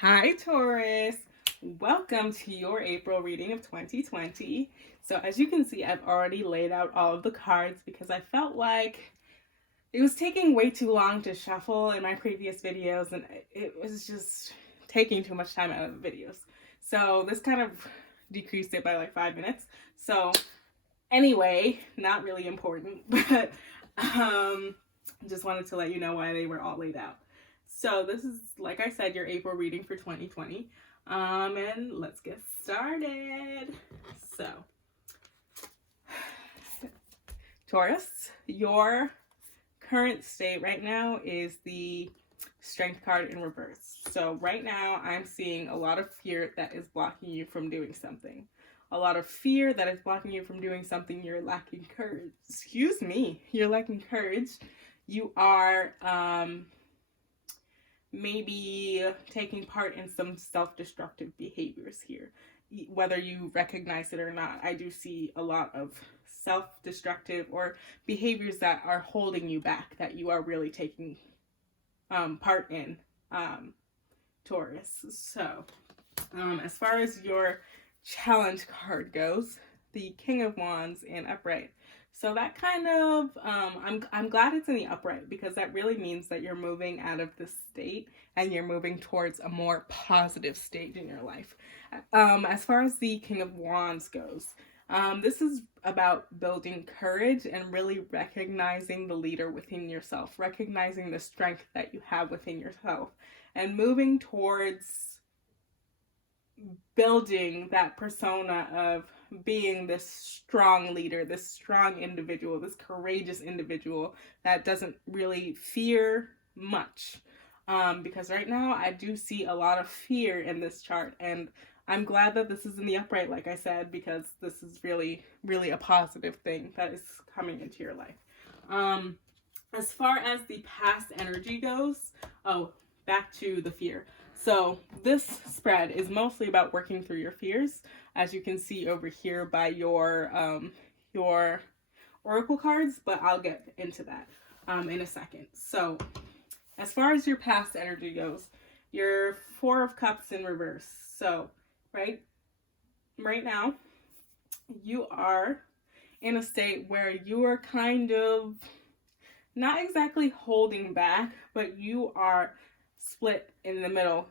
Hi, Taurus. Welcome to your April reading of 2020. So, as you can see, I've already laid out all of the cards because I felt like it was taking way too long to shuffle in my previous videos and it was just taking too much time out of the videos. So, this kind of decreased it by like 5 minutes. So, anyway, not really important, but just wanted to let you know why they were all laid out. So this is, like I said, your April reading for 2020. And let's get started. So, Taurus, your current state right now is the Strength card in reverse. So right now I'm seeing a lot of fear that is blocking you from doing something. A lot of fear that is blocking you from doing something. You're lacking courage. Excuse me. You're lacking courage. You are maybe taking part in some self-destructive behaviors here, whether you recognize it or not. I do see a lot of self-destructive or behaviors that are holding you back that you are really taking part in, Taurus. So as far as your challenge card goes, the King of Wands in upright. So that kind of, I'm glad it's in the upright because that really means that you're moving out of this state and you're moving towards a more positive stage in your life. As far as the King of Wands goes, this is about building courage and really recognizing the leader within yourself, recognizing the strength that you have within yourself, and moving towards building that persona of being this strong leader, this strong individual, this courageous individual that doesn't really fear much. Because right now I do see a lot of fear in this chart, and I'm glad that this is in the upright, like I said, because this is really, really a positive thing that is coming into your life. As far as the past energy goes, back to the fear. So this spread is mostly about working through your fears, as you can see over here by your oracle cards, but I'll get into that in a second. So as far as your past energy goes, your Four of Cups in reverse. So right now, you are in a state where you are kind of not exactly holding back, but you are split in the middle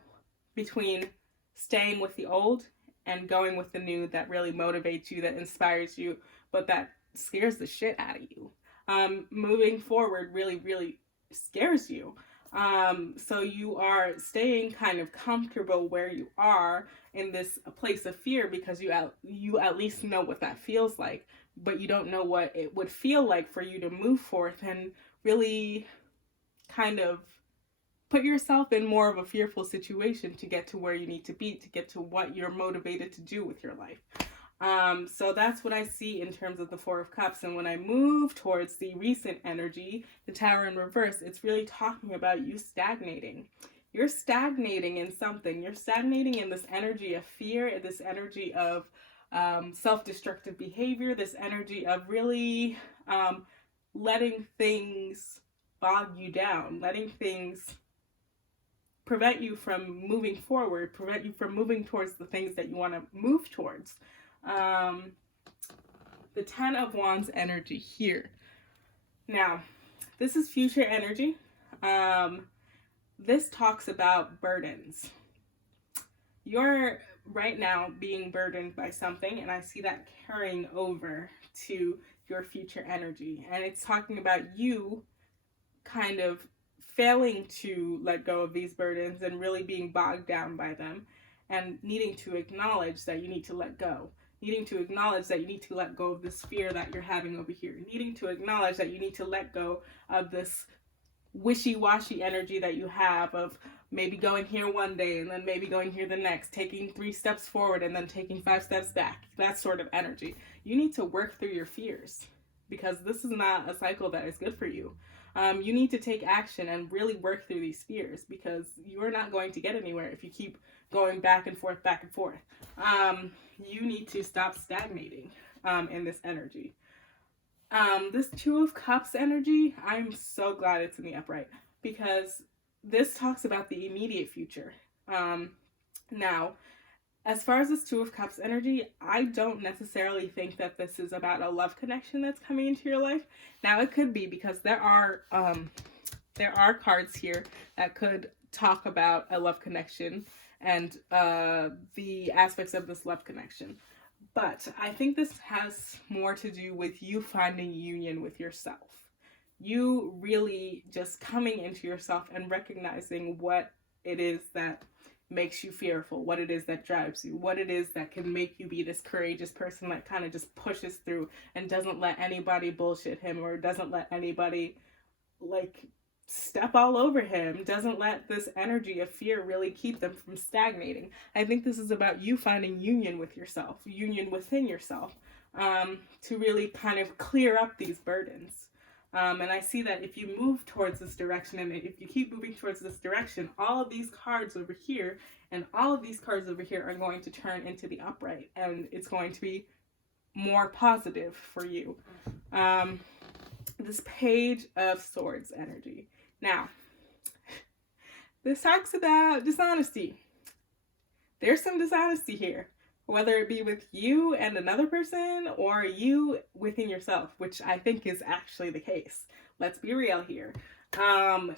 between staying with the old and going with the new that really motivates you, that inspires you, but that scares the shit out of you. Moving forward really, really scares you. So you are staying kind of comfortable where you are in this place of fear because you at least know what that feels like, but you don't know what it would feel like for you to move forth and really kind of put yourself in more of a fearful situation to get to where you need to be, to get to what you're motivated to do with your life. So that's what I see in terms of the Four of Cups. And when I move towards the recent energy, the Tower in reverse, it's really talking about you stagnating. You're stagnating in something. You're stagnating in this energy of fear, this energy of self-destructive behavior, this energy of really letting things bog you down, letting things prevent you from moving forward, prevent you from moving towards the things that you want to move towards. The Ten of Wands energy here. Now, this is future energy. This talks about burdens. You're right now being burdened by something, and I see that carrying over to your future energy. And it's talking about you kind of failing to let go of these burdens and really being bogged down by them and needing to acknowledge that you need to let go. Needing to acknowledge that you need to let go of this fear that you're having over here. Needing to acknowledge that you need to let go of this wishy-washy energy that you have of maybe going here one day and then maybe going here the next, taking 3 steps forward and then taking 5 steps back. That sort of energy. You need to work through your fears because this is not a cycle that is good for you. You need to take action and really work through these fears because you're not going to get anywhere if you keep going back and forth, back and forth. You need to stop stagnating in this energy. This Two of Cups energy, I'm so glad it's in the upright because this talks about the immediate future. Now, as far as this Two of Cups energy, I don't necessarily think that this is about a love connection that's coming into your life. Now, it could be, because there are cards here that could talk about a love connection and the aspects of this love connection. But I think this has more to do with you finding union with yourself. You really just coming into yourself and recognizing what it is that makes you fearful, what it is that drives you, what it is that can make you be this courageous person that kind of just pushes through and doesn't let anybody bullshit him, or doesn't let anybody like step all over him, doesn't let this energy of fear really keep them from stagnating. I think this is about you finding union with yourself, union within yourself, to really kind of clear up these burdens. And I see that if you move towards this direction, and if you keep moving towards this direction, all of these cards over here and all of these cards over here are going to turn into the upright, and it's going to be more positive for you. This Page of Swords energy. Now, this talks about dishonesty. There's some dishonesty here, whether it be with you and another person or you within yourself, which I think is actually the case. Let's be real here.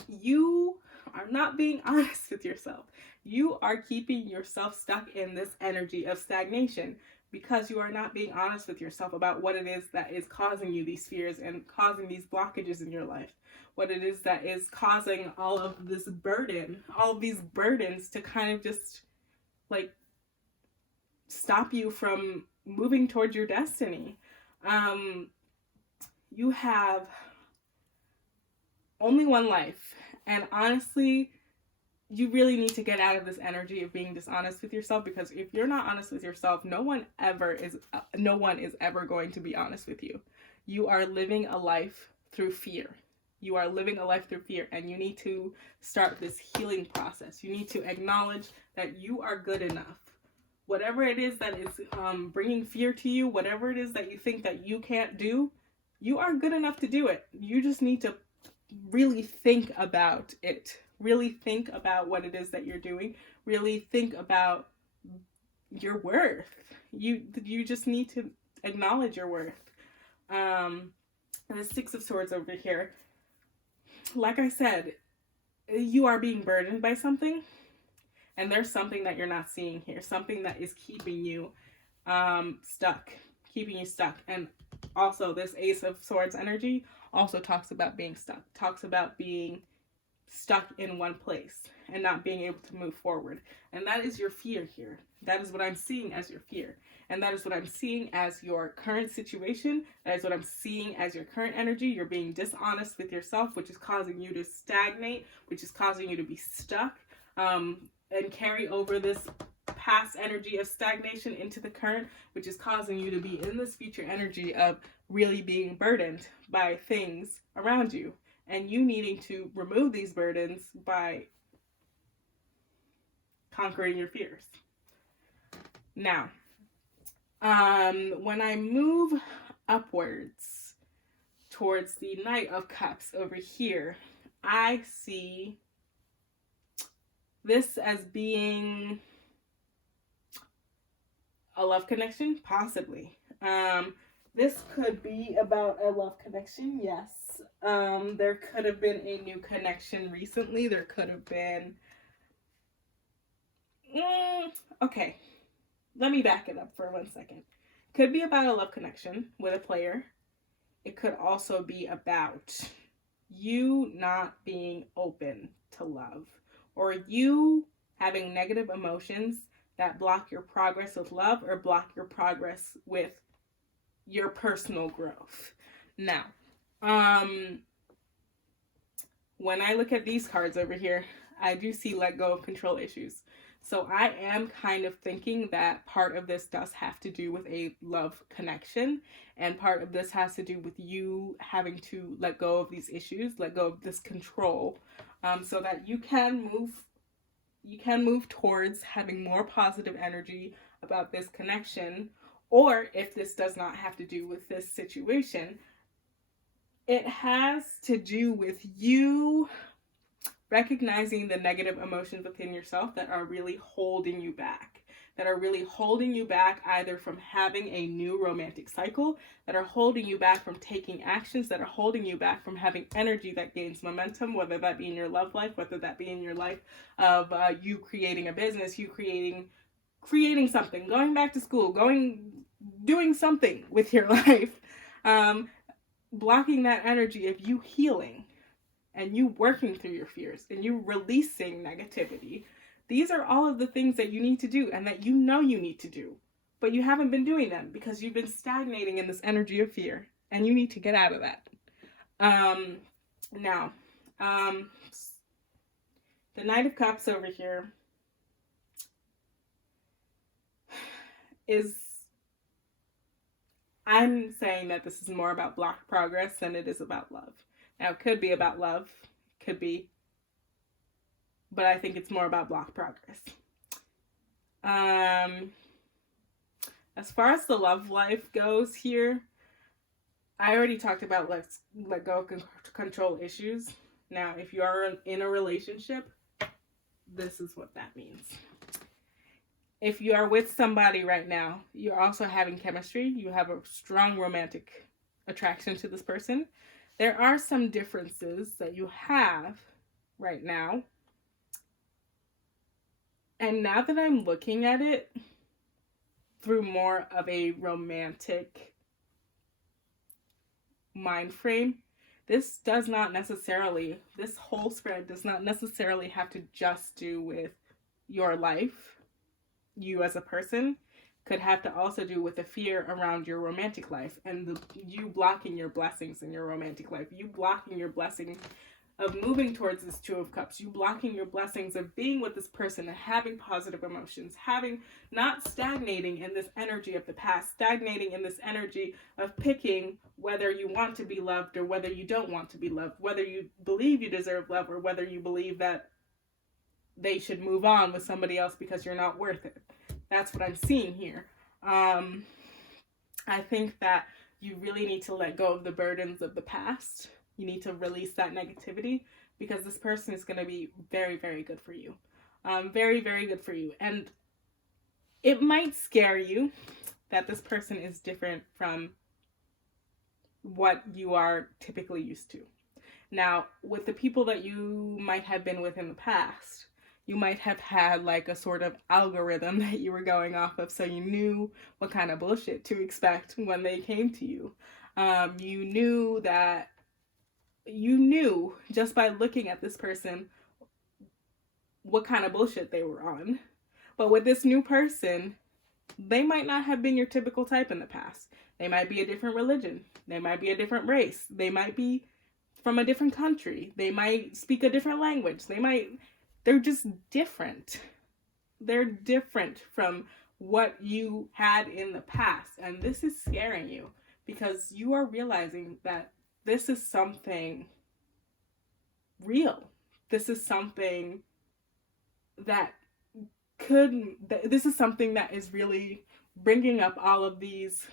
You are not being honest with yourself. You are keeping yourself stuck in this energy of stagnation because you are not being honest with yourself about what it is that is causing you these fears and causing these blockages in your life. What it is that is causing all of this burden, all of these burdens to kind of just like stop you from moving towards your destiny. You have only one life, and honestly, you really need to get out of this energy of being dishonest with yourself, because if you're not honest with yourself, no one is ever going to be honest with you. You are living a life through fear. You are living a life through fear, and you need to start this healing process. You need to acknowledge that you are good enough. Whatever it is that is bringing fear to you, whatever it is that you think that you can't do, you are good enough to do it. You just need to really think about it. Really think about what it is that you're doing. Really think about your worth. You just need to acknowledge your worth. And the Six of Swords over here. Like I said, you are being burdened by something. And there's something that you're not seeing here. Something that is keeping you stuck. Keeping you stuck. And also this Ace of Swords energy also talks about being stuck. Talks about being stuck in one place and not being able to move forward. And that is your fear here. That is what I'm seeing as your fear. And that is what I'm seeing as your current situation. That is what I'm seeing as your current energy. You're being dishonest with yourself, which is causing you to stagnate, which is causing you to be stuck, and carry over this past energy of stagnation into the current, which is causing you to be in this future energy of really being burdened by things around you. And you needing to remove these burdens by conquering your fears. Now, when I move upwards towards the Knight of Cups over here, I see this as being a love connection, possibly. This could be about a love connection, yes. There could have been a new connection recently. There could have been... okay, let me back it up for 1 second. Could be about a love connection with a player. It could also be about you not being open to love, or you having negative emotions that block your progress with love or block your progress with your personal growth. Now, when I look at these cards over here, I do see let go of control issues. So I am kind of thinking that part of this does have to do with a love connection, and part of this has to do with you having to let go of these issues, let go of this control, so that you can move towards having more positive energy about this connection. Or if this does not have to do with this situation, it has to do with you recognizing the negative emotions within yourself that are really holding you back, either from having a new romantic cycle, that are holding you back from taking actions, that are holding you back from having energy that gains momentum, whether that be in your love life, whether that be in your life of you creating a business, you creating something, going back to school, doing something with your life, blocking that energy of you healing and you working through your fears and you releasing negativity. These are all of the things that you need to do and that you know you need to do, but you haven't been doing them because you've been stagnating in this energy of fear, and you need to get out of that. Now, the Knight of Cups over here is, I'm saying that this is more about blocked progress than it is about love. Now, it could be about love, could be, but I think it's more about blocked progress. As far as the love life goes here, I already talked about let go of control issues. Now, if you are in a relationship, this is what that means. If you are with somebody right now, you're also having chemistry. You have a strong romantic attraction to this person. There are some differences that you have right now. And now that I'm looking at it through more of a romantic mind frame, this whole spread does not necessarily have to just do with your life. You as a person could have to also do with the fear around your romantic life and you blocking your blessings in your romantic life, you blocking your blessing of moving towards this Two of Cups, you blocking your blessings of being with this person and having positive emotions, not stagnating in this energy of the past, stagnating in this energy of picking whether you want to be loved or whether you don't want to be loved, whether you believe you deserve love or whether you believe that they should move on with somebody else because you're not worth it. That's what I'm seeing here. I think that you really need to let go of the burdens of the past. You need to release that negativity because this person is going to be very, very good for you. Very, very good for you. And it might scare you that this person is different from what you are typically used to. Now, with the people that you might have been with in the past, you might have had like a sort of algorithm that you were going off of, so you knew what kind of bullshit to expect when they came to you. You knew just by looking at this person what kind of bullshit they were on. But with this new person, they might not have been your typical type in the past. They might be a different religion. They might be a different race. They might be from a different country. They might speak a different language. They're just different. They're different from what you had in the past. And this is scaring you because you are realizing that this is something real. This is something that is really bringing up all of these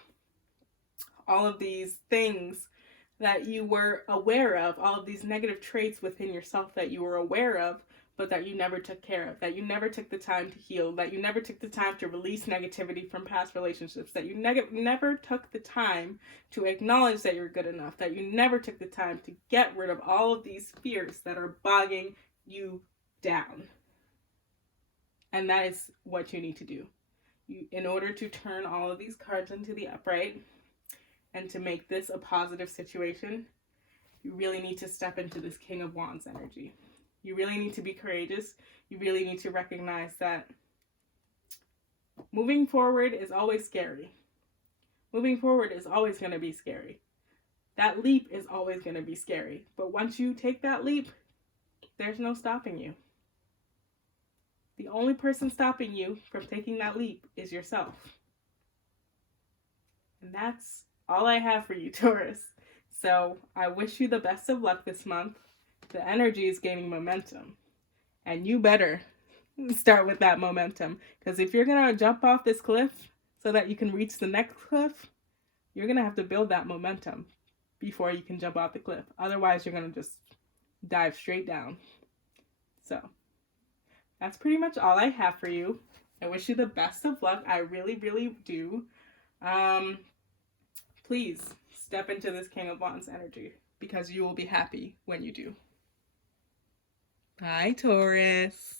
things that you were aware of, all of these negative traits within yourself that you were aware of, but that you never took care of, that you never took the time to heal, that you never took the time to release negativity from past relationships, that you never took the time to acknowledge that you're good enough, that you never took the time to get rid of all of these fears that are bogging you down. And that is what you need to do. In order to turn all of these cards into the upright and to make this a positive situation, you really need to step into this King of Wands energy. You really need to be courageous. You really need to recognize that moving forward is always scary. Moving forward is always going to be scary. That leap is always going to be scary. But once you take that leap, there's no stopping you. The only person stopping you from taking that leap is yourself. And that's all I have for you, Taurus. So I wish you the best of luck this month. The energy is gaining momentum. And you better start with that momentum. Because if you're going to jump off this cliff so that you can reach the next cliff, you're going to have to build that momentum before you can jump off the cliff. Otherwise, you're going to just dive straight down. So that's pretty much all I have for you. I wish you the best of luck. I really, really do. Please step into this King of Wands energy because you will be happy when you do. Bye, Taurus.